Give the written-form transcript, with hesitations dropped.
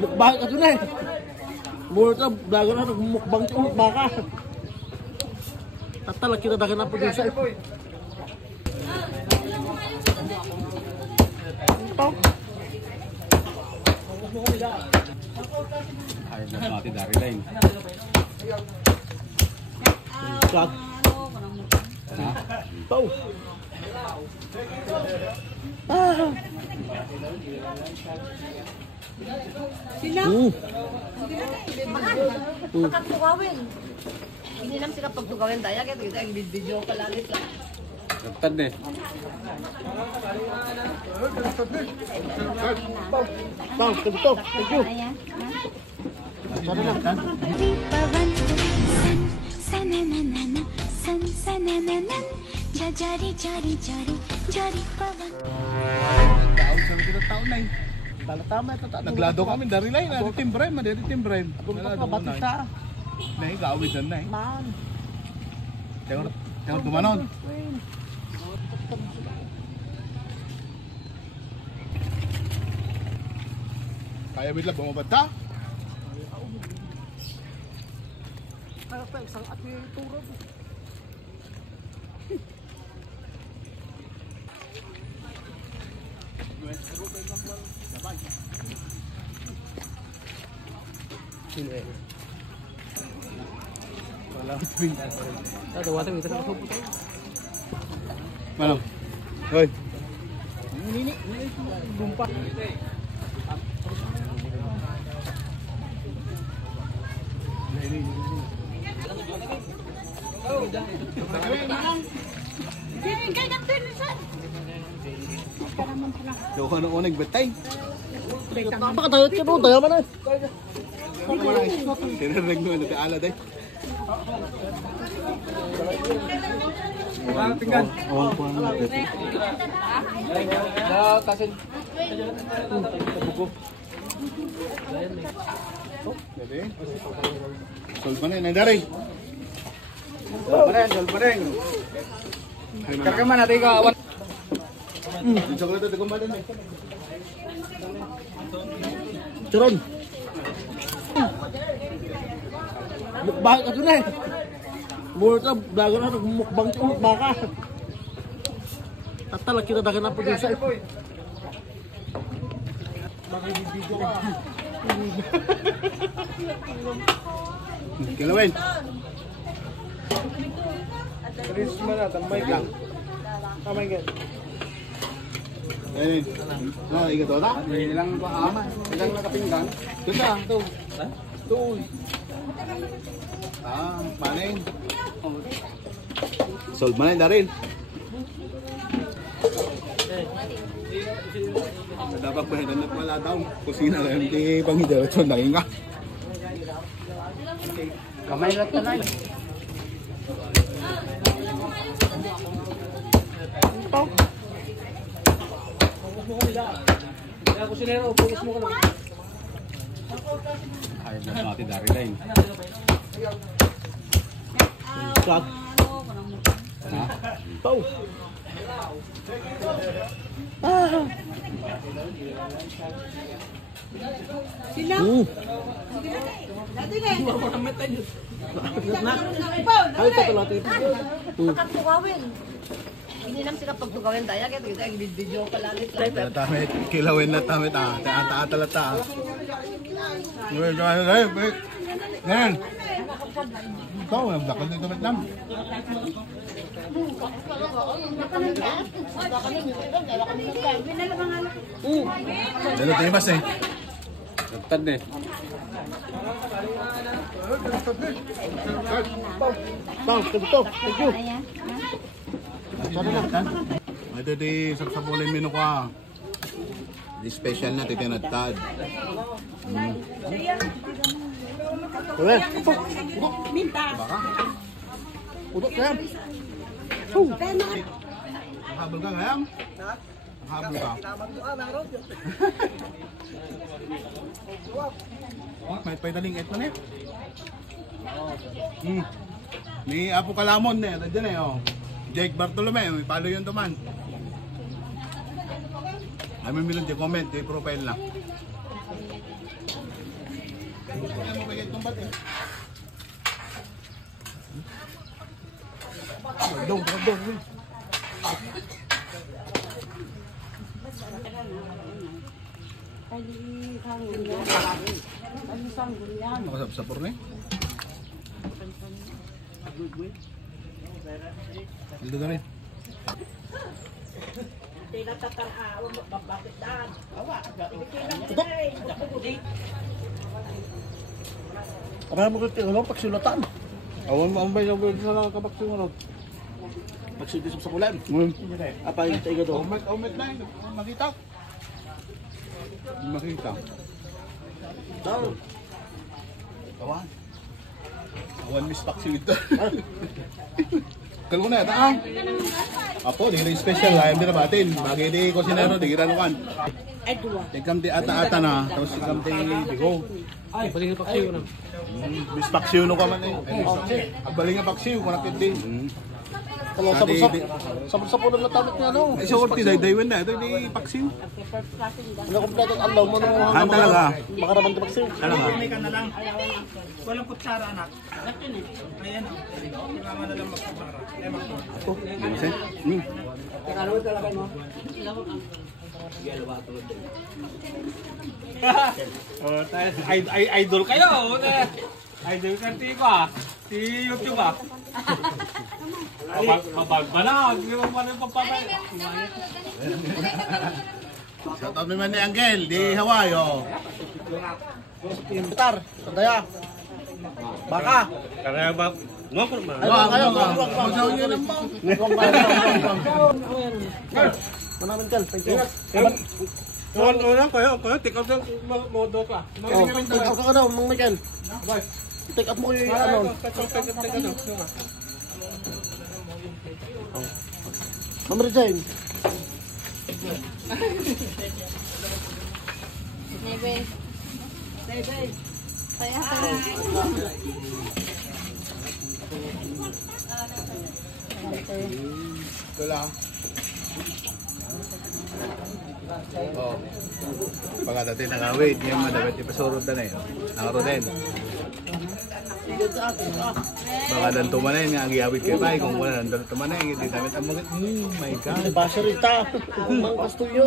Mukbang ka doon eh. Mura ka, dagan na mukbang ka, mukbang ka. Tatala, kinadagan na po doon sa ito. Ayaw na natin dari lain. Kat. Tau. Sila? Makatugawin. Inilam sila pagtugawin daya kaya kita yung video ka langit lang. Nagtad eh. Bang, kebetul. Thank you. Sana lang. Nagdaon sa mga taon na eh. Tama ito. Naglado kami dari lain. Ada timbrem, ada timbrem. Kumpa batis sa. Nah, gawin dan naik. Man. Tengok tumanon. Kaya bigla bumabata. Kaya pa isang at may turog. Sino eh? Wala akong tingin. Tawatan kita na kapupo tayo. Manong. Hoy. Nini. Dumpa. Daw ka nung unang batay. Baka tayo ka doon, tayo man eh. Sinarag mo na taala day. Tingnan. Awang po ang natin. Kasin. Buko. Jadi, sol pa rin, dari. Sol pa rin. Karkaman natin ka awan. Yung chocolate ito kumalan eh. Turon. Mukbang ka doon eh. Mura ka, dagan na mukbang ka, mukbang ka. Tatala, kinadagan na po doon sa ito. Makibibigyo ka. Kilawin. Krisma na, tamay lang. Tamay ka. Eh, no, ikat wala. Ilang paama, ilang nakapinggan. Ganda, to. To. Manin. Sol manin darin. Dapat pa na wala daw. Kusina lang di pangidero nangin nga. Kamay lang tanay. Ito. Kaya kusinero, focus mo ka lang. Ayaw na natin dari lain. Kat. Tau. Sila? Ay, tatalatin. Makatugawin. Inilam sila pagtugawin daya kaya kita yung video ka langit lang. Tamit, kilawin na tamit Ata-ata. Ngayon. Ikaw, nagdakal na tamit lang. Dalo tayo mas eh. Nagtad eh. Bang, kebetul. Thank you. Sana lang. Ito di saksapulin mino ka. Di special na titinatad. Uwe. Minta. Baka. Udok ka yan. Habol ka ngayang? Habol ka. May paydaling ito na eh. Ni Apo Kalamon eh. Nandiyan eh oh. Jake Bartolome, may follow yun tuman. Ay may milon di comment, di profile na. Dong. Makasap-sapor na eh. Dito na rin. Kapag mo kiti ano pagsulatan. Awan mo ang bay sa kapagsunod. Pagsulisap sa kulan. Mm. Apa yung tiga to? Umet na yun. Makita. Makita. Daw. Awan. Awan miss taxi ito. Kalau na taang. Apo, di rin special lah. Hindi na batin. Bagay di ko sinano, di kiranukan. Tigam di ata-ata na. Tapos tigam di bigo. Ay, paling paksiw na. Miss paksiw no ka man eh. Abali nga paksiw, kunakit din. Kalau sabon-sabon na tamit niya no. Eh, sa orti, day-daywan na. Ito di paksiw. Hindi kompleto ang alaw mo nung Han talaga. makaraman ka pagsiw. Talaga. May ka na lang. Walang kutsara, anak. Ayan o. Kailangan na lang magkutsara. Vincent? Hmm. Oh, idol kayo. Idol kanti ko ah. Si YouTube ah. Mabagbalag. Hindi mo man yung papatay. Shout out naman ni Angel, di Hawaii oh. Pitar, sandaya. Baka. Karena ba? Ngokor man. Ayaw. Masaw niyo lang mo. Manamin kal, thank you. Una kayo, take out ng modo ka. Oh, take out ka daw, Mang Michael. Take out mo yung ano. Ma'am Regine. Nebe. Kaya Ito lang. Oh. Pagkatati nakawait, yung madabit ipasurod na eh. Nakaro din. Baka dan tumanay nga agiyawit kay Pai kung wala dan tumanay hindi damit ang mga my god. Basarita. Mang Castillo.